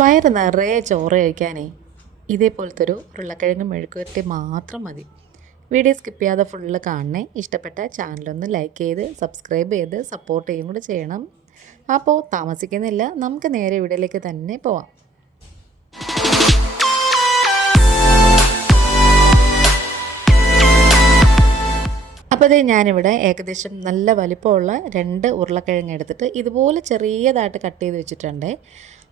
വയറ് നിറയെ ചോറ് കഴിക്കാനേ ഇതേപോലത്തെ ഒരു ഉരുളക്കിഴങ്ങ് മെഴുക്കുവരട്ടി മാത്രം മതി. വീഡിയോ സ്കിപ്പ് ചെയ്യാതെ ഫുള്ള് കാണണേ. ഇഷ്ടപ്പെട്ട ചാനലൊന്ന് ലൈക്ക് ചെയ്ത് സബ്സ്ക്രൈബ് ചെയ്ത് സപ്പോർട്ട് ചെയ്യും കൂടെ ചെയ്യണം. അപ്പോൾ താമസിക്കുന്നില്ല. നമുക്ക് നേരെ വീഡിയോയിലേക്ക് തന്നെ പോവാം. അപ്പോൾ അതേ ഞാനിവിടെ ഏകദേശം നല്ല വലിപ്പമുള്ള രണ്ട് ഉരുളക്കിഴങ്ങ് എടുത്തിട്ട് ഇതുപോലെ ചെറിയതായിട്ട് കട്ട് ചെയ്ത് വെച്ചിട്ടുണ്ട്.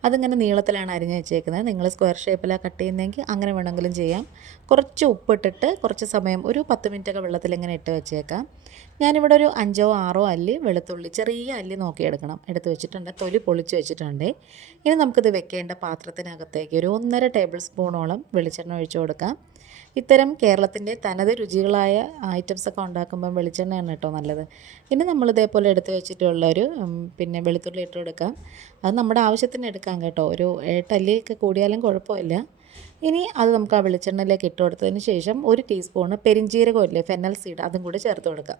അതിങ്ങനെ നീളത്തിലാണ് അരിഞ്ഞ് വെച്ചേക്കുന്നത്. നിങ്ങൾ സ്ക്വയർ ഷേപ്പിലാണ് കട്ട് ചെയ്യുന്നതെങ്കിൽ അങ്ങനെ വേണമെങ്കിലും ചെയ്യാം. കുറച്ച് ഉപ്പിട്ടിട്ട് കുറച്ച് സമയം ഒരു പത്ത് മിനിറ്റൊക്കെ വെള്ളത്തിൽ ഇങ്ങനെ ഇട്ട് വെച്ചേക്കാം. ഞാനിവിടെ ഒരു അഞ്ചോ ആറോ അല്ലി വെളുത്തുള്ളി ചെറിയ അല്ലി നോക്കിയെടുക്കണം. എടുത്ത് വെച്ചിട്ടുണ്ട്. തൊലി പൊളിച്ച് വെച്ചിട്ടുണ്ട്. ഇനി നമുക്കിത് വെക്കേണ്ട പാത്രത്തിനകത്തേക്ക് ഒരു ഒന്നര ടേബിൾ സ്പൂണോളം വെളിച്ചെണ്ണ ഒഴിച്ചു കൊടുക്കാം. ഇത്തരം കേരളത്തിന്റെ തനത് രുചികളായ ഐറ്റംസൊക്കെ ഉണ്ടാക്കുമ്പം വെളിച്ചെണ്ണയാണ് കേട്ടോ നല്ലത്. പിന്നെ നമ്മൾ ഇതേപോലെ എടുത്ത് വെച്ചിട്ടുള്ള ഒരു പിന്നെ വെളുത്തുള്ളി ഇട്ട് കൊടുക്കാം. അത് നമ്മുടെ ആവശ്യത്തിന് എടുക്കാം കേട്ടോ. ഒരു ഏട്ടല്ലിയൊക്കെ കൂടിയാലും കുഴപ്പമില്ല. ഇനി അത് നമുക്ക് ആ വെളിച്ചെണ്ണയിലേക്ക് ഇട്ട് കൊടുത്തതിന് ശേഷം ഒരു ടീസ്പൂണ് പെരിഞ്ചീരകമില്ലേ ഫെനൽ സീഡ് അതും കൂടി ചേർത്ത് കൊടുക്കാം.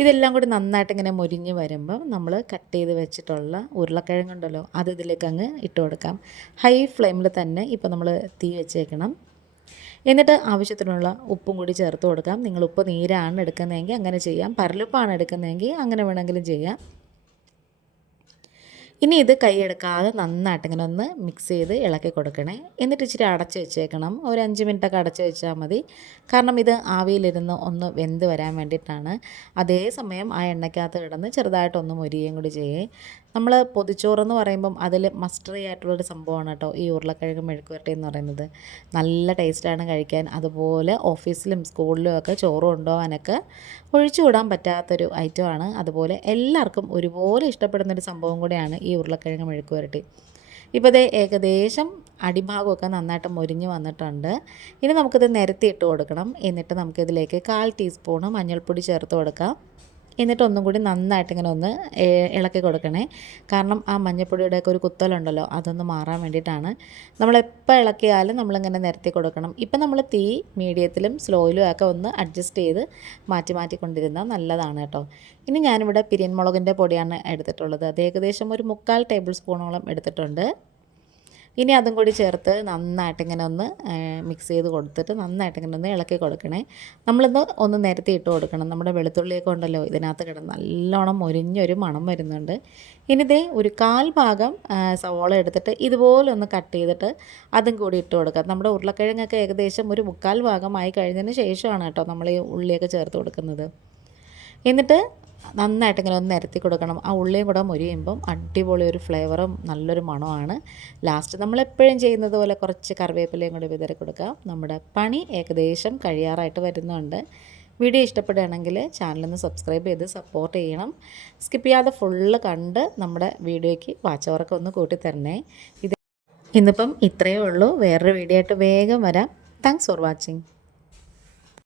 ഇതെല്ലാം കൂടി നന്നായിട്ട് ഇങ്ങനെ മുരിഞ്ഞ് വരുമ്പോൾ നമ്മൾ കട്ട് ചെയ്ത് വെച്ചിട്ടുള്ള ഉരുളക്കിഴങ്ങുണ്ടല്ലോ അത് ഇതിലേക്ക് അങ്ങ് ഇട്ട് കൊടുക്കാം. ഹൈ ഫ്ലെയിമിൽ തന്നെ ഇപ്പോൾ നമ്മൾ തീ വെച്ചേക്കണം. എന്നിട്ട് ആവശ്യത്തിനുള്ള ഉപ്പും കൂടി ചേർത്ത് കൊടുക്കാം. നിങ്ങൾ ഉപ്പ് നീരാണ് എടുക്കുന്നതെങ്കിൽ അങ്ങനെ ചെയ്യാം. പരലുപ്പാണ് എടുക്കുന്നതെങ്കിൽ അങ്ങനെ വേണമെങ്കിലും ചെയ്യാം. ഇനി ഇത് കൈയെടുക്കാതെ നന്നായിട്ട് ഇങ്ങനെ ഒന്ന് മിക്സ് ചെയ്ത് ഇളക്കി കൊടുക്കണേ. എന്നിട്ട് ഇച്ചിരി അടച്ച് വെച്ചേക്കണം. ഒരു അഞ്ച് മിനിറ്റൊക്കെ അടച്ച് വെച്ചാൽ മതി. കാരണം ഇത് ആവിയിലിരുന്ന് ഒന്ന് വെന്ത് വരാൻ വേണ്ടിയിട്ടാണ്. അതേസമയം ആ എണ്ണയ്ക്കകത്ത് കിടന്ന് ചെറുതായിട്ടൊന്ന് മുരിയും കൂടി ചെയ്യേ. നമ്മൾ പൊതിച്ചോറെന്ന് പറയുമ്പം അതിൽ മസ്റ്ററി ആയിട്ടുള്ളൊരു സംഭവമാണ് കേട്ടോ. ഈ ഉരുളക്കിഴങ്ങ് മെഴുക്കുവരട്ടി എന്ന് പറയുന്നത്. നല്ല ടേസ്റ്റാണ് കഴിക്കാൻ. അതുപോലെ ഓഫീസിലും സ്കൂളിലും ഒക്കെ ചോറ് കൊണ്ടുപോകാനൊക്കെ ഒഴിച്ചു വിടാൻ പറ്റാത്തൊരു ഐറ്റമാണ് അതുപോലെ എല്ലാവർക്കും ഒരുപോലെ ഇഷ്ടപ്പെടുന്നൊരു സംഭവം കൂടെയാണ് ഈ ഉരുളക്കിഴങ്ങ് മെഴുക്ക് വരട്ടി ഇപ്പോൾ ഇത് ഏകദേശം അടിഭാഗമൊക്കെ നന്നായിട്ട് മുരിഞ്ഞ് വന്നിട്ടുണ്ട്. ഇനി നമുക്കിത് നിരത്തി ഇട്ട് കൊടുക്കണം. എന്നിട്ട് നമുക്കിതിലേക്ക് കാൽ ടീസ്പൂണ് മഞ്ഞൾപ്പൊടി ചേർത്ത് കൊടുക്കാം. എന്നിട്ട് ഒന്നും കൂടി നന്നായിട്ട് ഇങ്ങനെ ഒന്ന് ഇളക്കി കൊടുക്കണേ. കാരണം ആ മഞ്ഞപ്പൊടിയുടെയൊക്കെ ഒരു കുത്തലുണ്ടല്ലോ അതൊന്ന് മാറാൻ വേണ്ടിയിട്ടാണ്. നമ്മളെപ്പോൾ ഇളക്കിയാലും നമ്മളിങ്ങനെ നിരത്തി കൊടുക്കണം. ഇപ്പം നമ്മൾ തീ മീഡിയത്തിലും സ്ലോയിലും ഒക്കെ ഒന്ന് അഡ്ജസ്റ്റ് ചെയ്ത് മാറ്റി മാറ്റിക്കൊണ്ടിരുന്നാൽ നല്ലതാണ് കേട്ടോ. ഇനി ഞാനിവിടെ പിരിയൻ മുളകിന്റെ പൊടിയാണ് എടുത്തിട്ടുള്ളത്. അത് ഏകദേശം ഒരു മുക്കാൽ ടേബിൾ സ്പൂണോളം എടുത്തിട്ടുണ്ട്. ഇനി അതും കൂടി ചേർത്ത് നന്നായിട്ട് ഇങ്ങനെ ഒന്ന് മിക്സ് ചെയ്ത് കൊടുത്തിട്ട് നന്നായിട്ട് ഇങ്ങനെ ഒന്ന് ഇളക്കി കൊടുക്കണേ. നമ്മളിന്ന് ഒന്ന് നിരത്തി ഇട്ട് കൊടുക്കണം. നമ്മുടെ വെളുത്തുള്ളിയൊക്കെ ഉണ്ടല്ലോ ഇതിനകത്ത് കിടന്ന് നല്ലോണം മുരിഞ്ഞൊരു മണം വരുന്നുണ്ട്. ഇനി ഇനിതേ ഒരു കാൽ ഭാഗം സവോള എടുത്തിട്ട് ഇതുപോലെ ഒന്ന് കട്ട് ചെയ്തിട്ട് അതും കൂടി ഇട്ട് കൊടുക്കാം നമ്മുടെ ഉരുളക്കിഴങ്ങൊക്കെ ഏകദേശം ഒരു മുക്കാൽ ഭാഗമായി കഴിഞ്ഞതിന് ശേഷമാണ് കേട്ടോ നമ്മൾ ഈ ഉള്ളിയൊക്കെ ചേർത്ത് കൊടുക്കുന്നത്. എന്നിട്ട് നന്നായിട്ട് ഇങ്ങനെ ഒന്ന് നിരത്തി കൊടുക്കണം. ആ ഉള്ളിയും കൂടെ മുരിയുമ്പം അടിപൊളി ഒരു ഫ്ലേവറും നല്ലൊരു മണമാണ് ലാസ്റ്റ് നമ്മൾ എപ്പോഴും ചെയ്യുന്നത് പോലെ കുറച്ച് കറിവേപ്പിലയും കൂടി വിതറി കൊടുക്കാം. നമ്മുടെ പണി ഏകദേശം കഴിയാറായിട്ട് വരുന്നുണ്ട്. വീഡിയോ ഇഷ്ടപ്പെടുകയാണെങ്കിൽ ചാനലൊന്ന് സബ്സ്ക്രൈബ് ചെയ്ത് സപ്പോർട്ട് ചെയ്യണം. സ്കിപ്പ് ചെയ്യാതെ ഫുള്ള് കണ്ട് നമ്മുടെ വീഡിയോയ്ക്ക് വാച്ചവറൊക്കെ ഒന്ന് കൂട്ടി തരണേ. ഇത് ഇന്നിപ്പം ഇത്രയേ ഉള്ളൂ. വേറൊരു വീഡിയോ ആയിട്ട് വേഗം വരാം. Thanks for watching